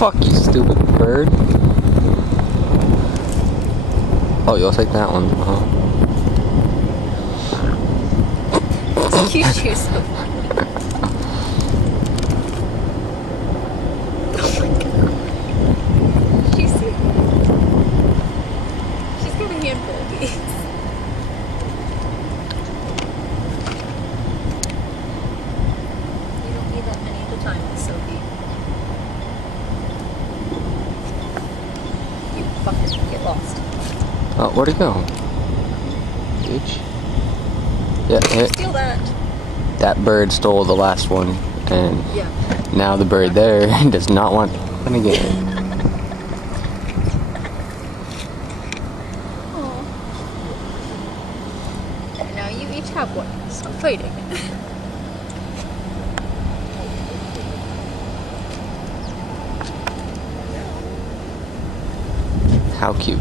Fuck you, stupid bird. Oh, you'll take that one, huh? Excuse you so much. Oh my god. She's got a handful of these. You don't need that many at a time, Sophie. You fucking get lost. Oh, where'd it go? Bitch. Yeah, Steal that. that bird stole the last one, and Yeah. now the bird there does not want them again. Aww. Now you each have one. Stop fighting. How cute.